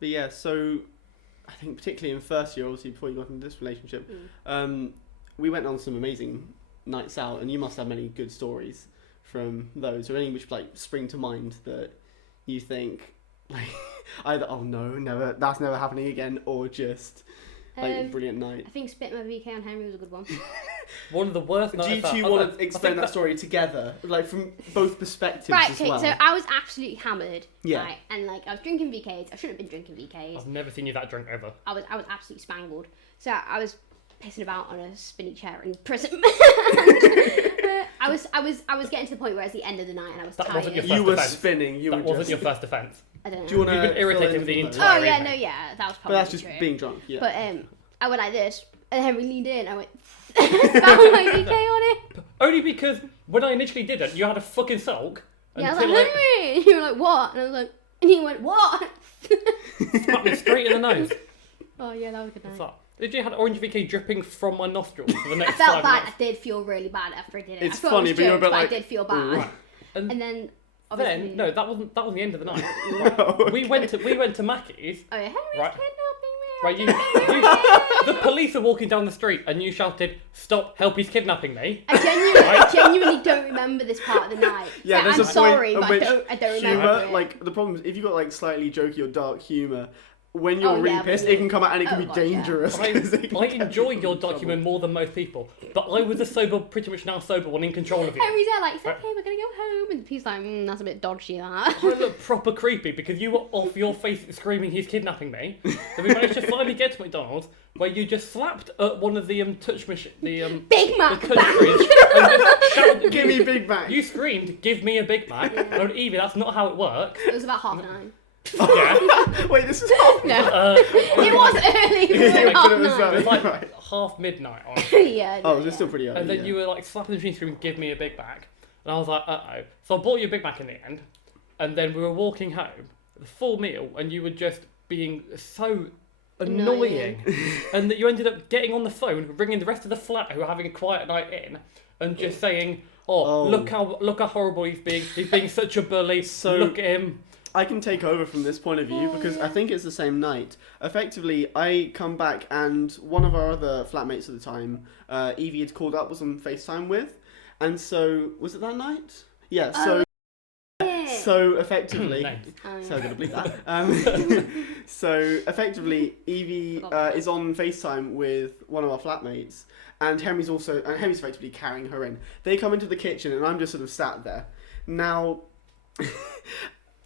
But yeah, so I think particularly in first year, obviously before you got into this relationship, we went on some amazing nights out, and you must have many good stories from those, or any which like spring to mind that you think like either never, that's never happening again, or just like a brilliant night. I think spitting my VK on Henry was a good one. One of the worst nights. Do you two want to explain that story together, like from both perspectives as well? So I was absolutely hammered. Yeah. Right, and like I was drinking VKs. I shouldn't have been drinking VKs. I've never seen you that drunk ever. I was absolutely spangled. So I was pissing about on a spinny chair in prison. I was getting to the point where it's the end of the night and I was tired. Wasn't your first You were offence. spinning. That wasn't your first offence. I don't know. Do you want You've been irritated the entire that evening. was probably But that's just true. being drunk. Yeah. But I went like this, and Henry leaned in. I went, found my VK on it. Only because when I initially did it, you had a fucking sulk. Yeah, I was like, Henry. And you were like, what? And I was like, and he went, what? Smacked me straight in the nose. Oh yeah, that was a good night. What's that? Did you have orange VK dripping from my nostrils for the next I felt 5 bad. minutes? I did feel really bad after I did it. It's I thought funny, it was but you're a jokes, bit like, I did feel bad. Right. And then obviously, Then no, that wasn't the end of the night. We went to Mackey's. Oh yeah, Henry's Right. kidnapping me. Right, the police are walking down the street, and you shouted, "Stop! Help! He's kidnapping me!" I genuinely don't remember this part of the night. Yeah, So there's I'm a point sorry, at but which I don't remember humour, it. like the problem is if you've got like slightly jokey or dark humour, when you're really yeah, pissed, but it can come out and it can Oh, be God, yeah. dangerous. 'cause it can I get enjoy you your in trouble. document more than most people, but I was a sober, pretty much now sober one in control of you. Henry's there like, it's okay, we're gonna go home. And he's like, that's a bit dodgy, that. I look proper creepy because you were off your face screaming he's kidnapping me. Then we managed to finally get to McDonald's where you just slapped at one of the touch machine, Big Mac the touch back. screens and just shouted, Give me Big Mac. You screamed, "Give me a Big Mac." Yeah. No, Evie, that's not how it works. It was about 9:30. Yeah. Wait, this is half. No, it was early. It was Yeah, about but it was, 9:30. It was like Right. half midnight on. Yeah. Oh, no, it's yeah. still pretty early. And then yeah. you were like slapping the machine screaming, "Give me a Big Mac." And I was like, uh-oh. So I bought you a Big Mac in the end. And then we were walking home, the full meal, and you were just being so annoying. And that you ended up getting on the phone, ringing the rest of the flat who were having a quiet night in, and just saying, oh. look how horrible he's being. He's being such a bully. So- Look at him. I can take over from this point of view because I think it's the same night. Effectively, I come back and one of our other flatmates at the time, Evie had called up, was on FaceTime with, and so was it that night? Yeah. So so effectively, so I'm gonna bleep that. So effectively, Evie is on FaceTime with one of our flatmates, and Henry's effectively carrying her in. They come into the kitchen, and I'm just sort of sat there. Now.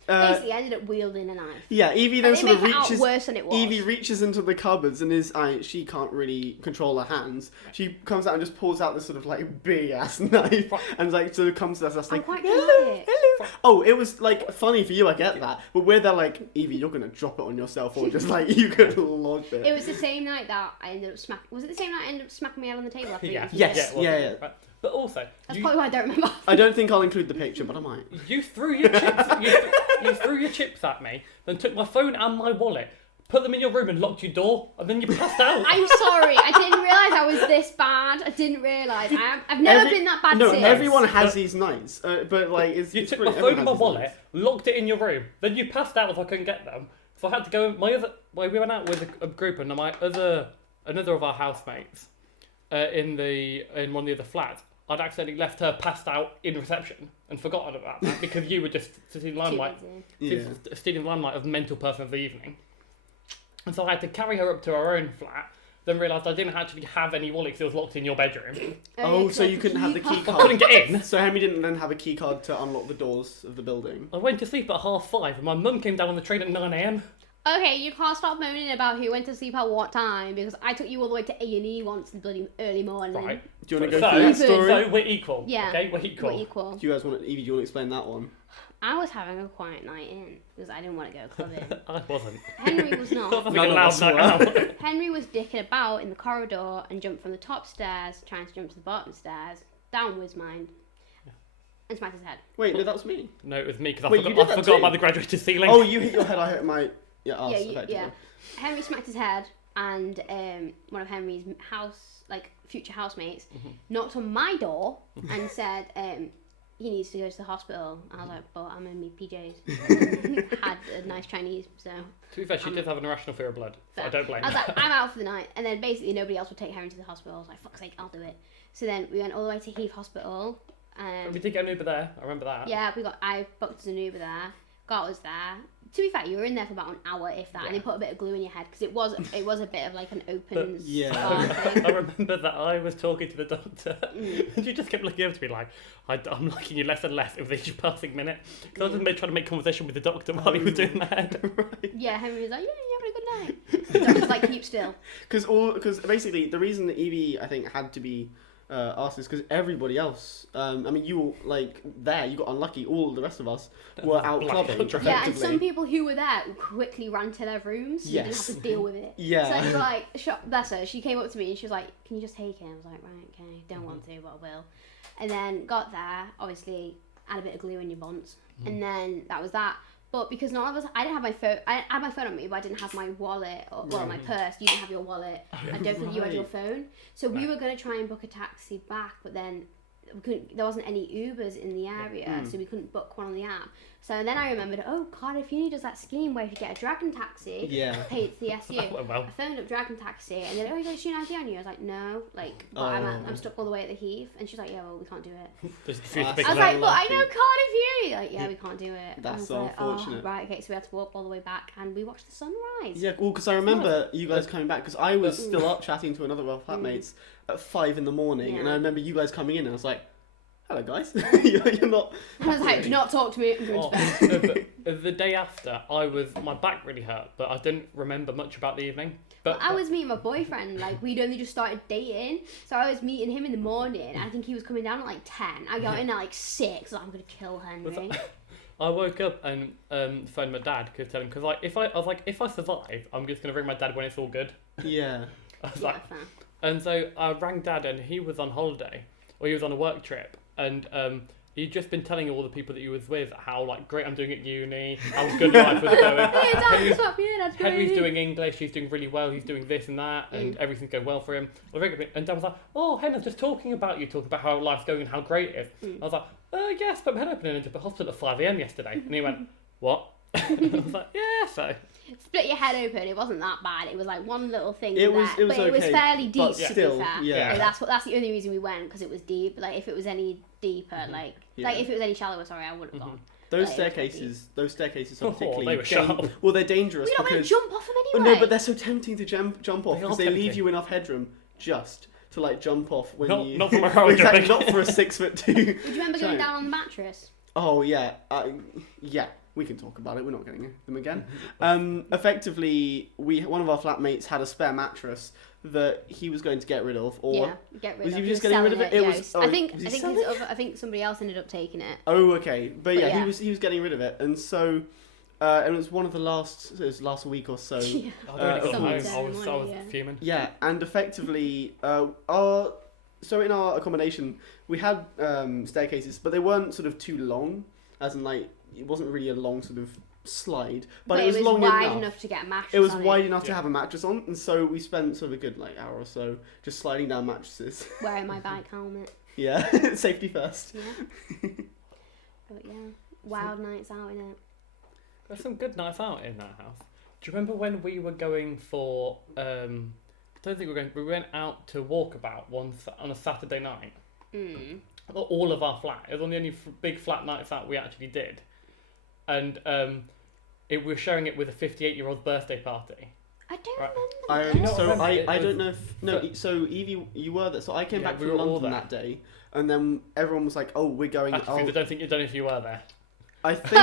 Basically, I ended up wielding a knife. Yeah, Evie then And sort of they make it out reaches. worse than it was. Evie reaches into the cupboards and she can't really control her hands. She comes out and just pulls out this sort of like big ass knife and like sort of comes to us. That's I'm like, quite hello, dramatic. hello. Oh, it was like funny for you. I get that, but we're there like, Evie, you're gonna drop it on yourself, or just like you could lodge it. It was the same night that I ended up smacking. Was it the same night I ended up smacking me out on the table after Yeah. eating? Yes. Yeah. Yeah. Right. But also, That's probably why I don't remember. I don't think I'll include the picture, but I might. you threw your chips. You threw your chips at me, then took my phone and my wallet, put them in your room, and locked your door, and then you passed out. I'm sorry. I didn't realise I was this bad. I didn't realise. I've never been that bad No, since. everyone has these nights, but like it's. You it's took pretty- my phone and everyone my has these wallet, nights. locked it in your room. Then you passed out if I couldn't get them. So I had to go. We went out with a group, and another of our housemates in one of the other flats. I'd accidentally left her passed out in reception and forgotten about that because you were just stealing limelight, stealing limelight of mental person of the evening. And so I had to carry her up to our own flat. Then realised I didn't actually have any wallet because it was locked in your bedroom. Oh, so you couldn't have the key I card. couldn't get in. So Henry didn't then have a key card to unlock the doors of the building. I went to sleep at 5:30 and my mum came down on the train at 9 a.m. Okay, you can't stop moaning about who went to sleep at what time because I took you all the way to A&E once in the bloody early morning. Right. Do you want to go So- through that story? So we're equal. Yeah. Okay, we're equal. We're equal. Do you guys want to, Evie? Do you want to explain that one? I was having a quiet night in because I didn't want to go clubbing. I wasn't. Henry was not. Having None a of loud us night were. out. Henry was dicking about in the corridor and jumped from the top stairs, trying to jump to the bottom stairs, down with mine, and smacked his head. Wait, no, that was me. No, it was me because Wait, you I did that forgot too? about the graduated ceiling. Oh, you hit your head. I hit my ass. Yeah, Effectively. Henry smacked his head, and one of Henry's future housemates, knocked on my door and said, he needs to go to the hospital. I was like, but I'm in my PJs. Had a nice Chinese, so. To be fair, she did have an irrational fear of blood. So I don't blame I was her. like, I'm out for the night. And then basically nobody else would take her into the hospital. I was like, fuck's sake, I'll do it. So then we went all the way to Heath Hospital. We did get an Uber there. I remember that. Yeah, I booked us an Uber there. Got us there. To be fair, you were in there for about an hour, if that, and they put a bit of glue in your head because it was a bit of like an open scar thing. I remember that I was talking to the doctor, and she just kept looking over to me like, I'm liking you less and less with each passing minute. Because I was trying to make conversation with the doctor while he was doing that. Right. Yeah, Henry was like, yeah, you're having a good night. The doctor's like, keep still. Because basically the reason that Evie, I think, had to be asked is because everybody else, I mean, you were like there, you got unlucky. All the rest of us were out clubbing. Yeah, and some people who were there quickly ran to their rooms. So you didn't have to deal with it. Yeah. So like, bless her, she came up to me and she was like, "Can you just take it?" I was like, "Right, okay, don't want to, but I will." And then got there, obviously, add a bit of glue in your bonds, and then that was that. But because none of us, I didn't have my phone. I had my phone on me, but I didn't have my wallet or my purse. You didn't have your wallet. I don't think you had your phone. So we were gonna try and book a taxi back, but then we couldn't. There wasn't any Ubers in the area, so we couldn't book one on the app. So then I remembered, oh God, if Uni does that scheme where if you get a Dragon taxi, pay it to the SU. I phoned up Dragon Taxi and they're like, oh, you got a student ID on you? I was like, no, like, but I'm stuck all the way at the Heath. And she's like, yeah, well, we can't do it. I was like, but I know Cardiff Uni. Like, yeah, we can't do it. That's so like, unfortunate. Oh, right, okay, so we had to walk all the way back and we watched the sunrise. Yeah, well, because I remember you guys coming back because I was still up chatting to another of our flatmates at 5 a.m, and I remember you guys coming in and I was like, hello guys, you're not. I was like, do not talk to me. I'm going to bed. But the day after, my back really hurt, but I didn't remember much about the evening. But I was meeting my boyfriend, like we'd only just started dating, so I was meeting him in the morning. I think he was coming down at like 10. I got in at like 6. Like, I'm gonna kill Henry. I woke up and phoned my dad to tell him because like if I survive, I'm just gonna ring my dad when it's all good. Yeah. I was like, and so I rang Dad and he was on holiday or he was on a work trip. And he'd just been telling all the people that he was with how like great I'm doing at uni, how good life was going. Hey, Dad, stop, yeah, that's great. Henry's doing English, he's doing really well, he's doing this and that, and everything's going well for him. And Dad was like, oh, Henry's just talking about how life's going and how great it is. I was like, yes, but my head opening into the hospital at 5 a.m. yesterday. And he went, what? And I was like, yeah, so. Split your head open. It wasn't that bad. It was like one little thing. It was but okay, it was fairly deep. but still, to be fair. yeah. Like, that's the only reason we went, because it was deep. Like if it was any deeper, like if it was any shallower, sorry, I wouldn't have gone. Those staircases are particularly. They were sharp. Well, they're dangerous. We don't want to because jump off them Oh, anyway. no, but they're so tempting to jump off because they leave tempting. you enough headroom just to like jump off when you. Not from a roller exactly, not for a 6'2". Do you remember going down on the mattress? Oh yeah, yeah. We can talk about it. We're not getting them again. Effectively, one of our flatmates had a spare mattress that he was going to get rid of, or get rid was of. he just getting rid of it? I think somebody else ended up taking it. Oh, okay, but yeah, he was getting rid of it, and so. And it was one of the last week or so. I was fuming. Yeah, and effectively, so in our accommodation, we had staircases, but they weren't sort of too long, as in like, it wasn't really a long sort of slide, but it was long wide enough to get a mattress. It was wide enough to have a mattress on, and so we spent sort of a good like hour or so just sliding down mattresses. Wearing my bike helmet. Yeah, safety first. Yeah. But yeah, wild nights out in it. There's some good nights out in that house. Do you remember when we were going for? I don't think we went out to walkabout on a Saturday night. All of our flat. It was one of the only big flat nights out we actually did, and we were sharing it with a 58-year-old's birthday party. I don't remember. I don't know if so Evie, you were there. So I came back from London that day, and then everyone was like, "Oh, we're going." Actually, I don't know if you were there. I think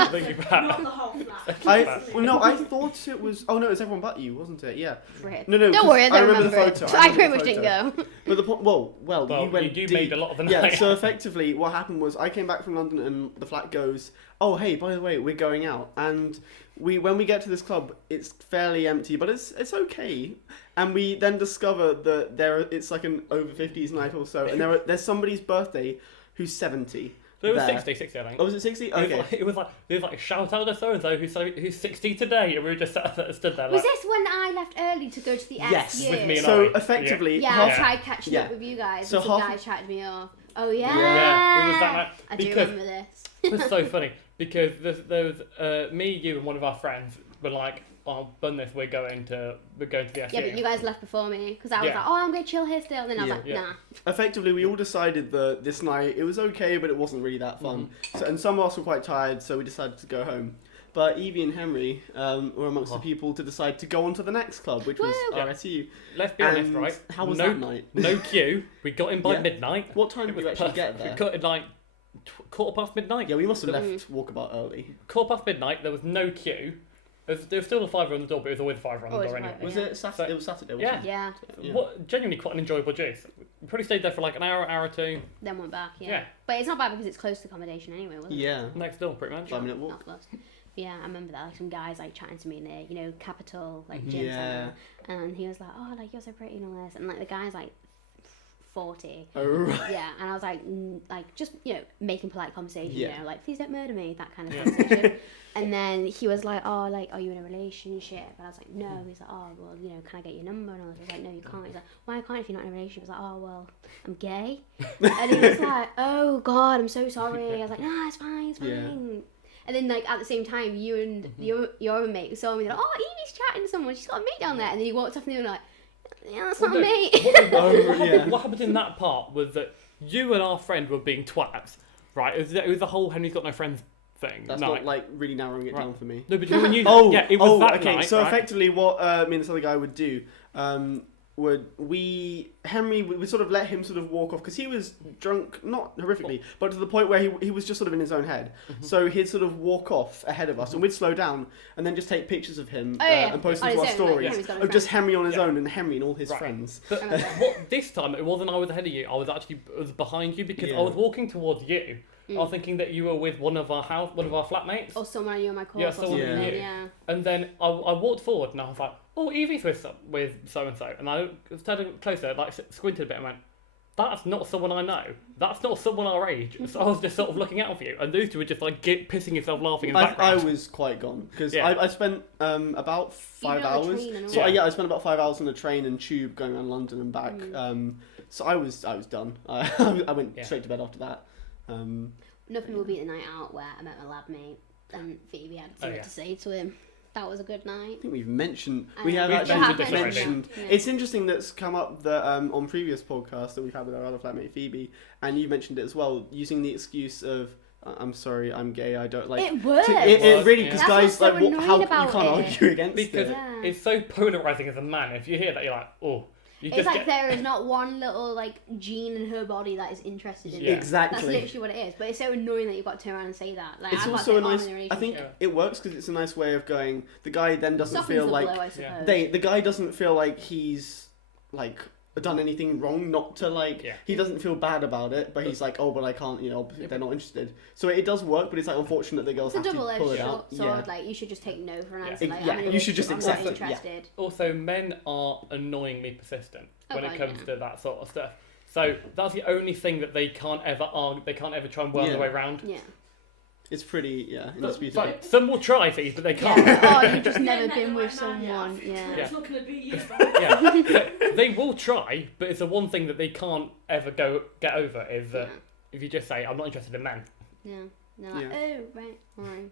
not the whole flat. I thought it was. Oh no, it was everyone but you, wasn't it? Yeah. Right. No. Don't worry, I remember the remember photo. I pretty much didn't go. But the point, you went you deep. made a lot of the night. Yeah. So effectively, what happened was I came back from London, and the flat goes, "Oh hey, by the way, we're going out." And when we get to this club, it's fairly empty, but it's okay. And we then discover that it's like an over 50s night or so, and there's somebody's birthday who's 70. It was 60, I think. Oh, was it 60? Okay. It was like shout out to so and so who's 60 today, and we were just stood there. Was this when I left early to go to the yes, SU? with me and so I. effectively, I tried catching up with you guys. So some guys chatted me off. Oh yeah. Yeah, it was that night. I do Because remember this. it was so funny because there was me, you, and one of our friends were like, "Oh, done this. We're going to the SU." Yeah, but you guys left before me because I was Yeah. like, oh, I'm gonna chill here still. And then I was like, Yeah. nah. Effectively, we all decided that this night it was okay, but it wasn't really that fun. So, and some of us were quite tired, so we decided to go home. But Evie and Henry were amongst the people to decide to go on to the next club, which was Woo! RSU. Let's be honest, And right? how was no, that night? No queue. We got in by Yeah. midnight. What time It did was you actually perfect. get there? We got in like quarter past midnight. Yeah, we must have left walkabout early. Quarter past midnight. There was no queue. There was still a fiver on the door, but it was always a fiver on the Always door a anyway. fiver. Was Yeah. it Saturday? It was Saturday, wasn't Yeah. it? Yeah. Yeah. What genuinely quite an enjoyable juice. We probably stayed there for like an hour or two. Then went back. Yeah. Yeah. But it's not bad because it's close to accommodation anyway, wasn't it? Yeah. Next door, pretty much. 5-minute Not walk. close. Yeah, I remember that. Like some guys like chatting to me near, Capitol like gym Yeah. centre, and he was like, "Oh, like you're so pretty and all this," and like the guy's like 40. Oh, right. Yeah, and I was like, just making polite conversation, Yeah. like please don't murder me, that kind of Yeah. conversation. And then he was like, "Oh, like are you in a relationship?" And I was like, "No." He's like, "Oh, well, can I get your number?" And I was like, "No, you can't." He's like, "Why can't if you're not in a relationship?" I was like, "Oh, well, I'm gay." And he was like, "Oh God, I'm so sorry." I was like, "No, it's fine, it's fine." Yeah. And then, like, at the same time, you and your other mate saw me, like, "Oh, Evie's chatting to someone, she's got a mate down there." And then he walked off and they were like, "Yeah, that's not a mate." What happened in that part was that you and our friend were being twats, right? It was the whole Henry's got no friends thing. That's night. not like really narrowing it down for me. No, but when you Oh, yeah, it was that okay. night, So right? effectively, what me and this other guy would do, Henry would sort of let him sort of walk off because he was drunk, not horrifically, but to the point where he was just sort of in his own head. So he'd sort of walk off ahead of us, and we'd slow down and then just take pictures of him and post them On to our his own, like, stories Henry's got his of just friends. Henry on his own and Henry and all his Right. friends. But what this time it wasn't I was ahead of you. I was behind you because I Yeah. was walking towards you. I was thinking that you were with one of our flatmates. Or someone I knew on my course Yeah, or something. someone you knew. Yeah. And then I walked forward and I was like, "Oh, Evie's with so and so," and I started closer, like squinted a bit, and went, "That's not someone I know. That's not someone our age." So I was just sort of looking out for you, and those two were just like pissing yourself laughing in the I background. was quite gone because Yeah. I spent about 5 Even on the hours. train and all So that. I spent about 5 hours on the train and tube going around London and back. So I was done. I went Yeah. straight to bed after that. Nothing will beat the night out where I met my lab mate and Phoebe had something yeah. to say to him. That was a good night. I think we've mentioned I we know. have We've actually mentioned this already. mentioned. Yeah. It's interesting that's come up that on previous podcasts that we've had with our other flatmate Phoebe, and you mentioned it as well, using the excuse of "I'm sorry, I'm gay, I don't like." It works. It really Yeah. because That's guys what's so like annoying how you about can't it. argue against because it. Yeah. it's so polarizing as a man. If you hear that, you're like, "Oh." You It's just like get, there is not one little like gene in her body that is interested in Yeah. it. Exactly. That's literally what it is. But it's so annoying that you've got to turn around and say that. Like It's I've also a got to nice. say, "Oh, I'm in a I think relationship." it works because it's a nice way of going. The guy then doesn't Softens feel the like blow, I suppose. the guy doesn't feel like he's like done anything wrong. Not to like Yeah. he doesn't feel bad about it, but he's like, oh, but I can't. They're not interested. So it does work, but it's like unfortunate that girls It's a have to pull double-edged it out. sword. Like you should just take no for an answer. Yeah. Like, Yeah, I'm in a you should just relationship, I'm accept not it, yeah. interested. Also, men are annoyingly persistent Oh, when God, it comes yeah. to that sort of stuff. So that's the only thing that they can't ever argue. They can't ever try and work Yeah. their way around. Yeah. It's pretty But, indisputable. like, some will try these, but they can't. Yeah. Oh, you've just never met been the with right man someone. yet. Yeah. Yeah. It's not going to be you. Yeah, they will try, but it's the one thing that they can't ever get over is that Yeah. if you just say, "I'm not interested in men," Yeah. And they're like, oh, right, alright.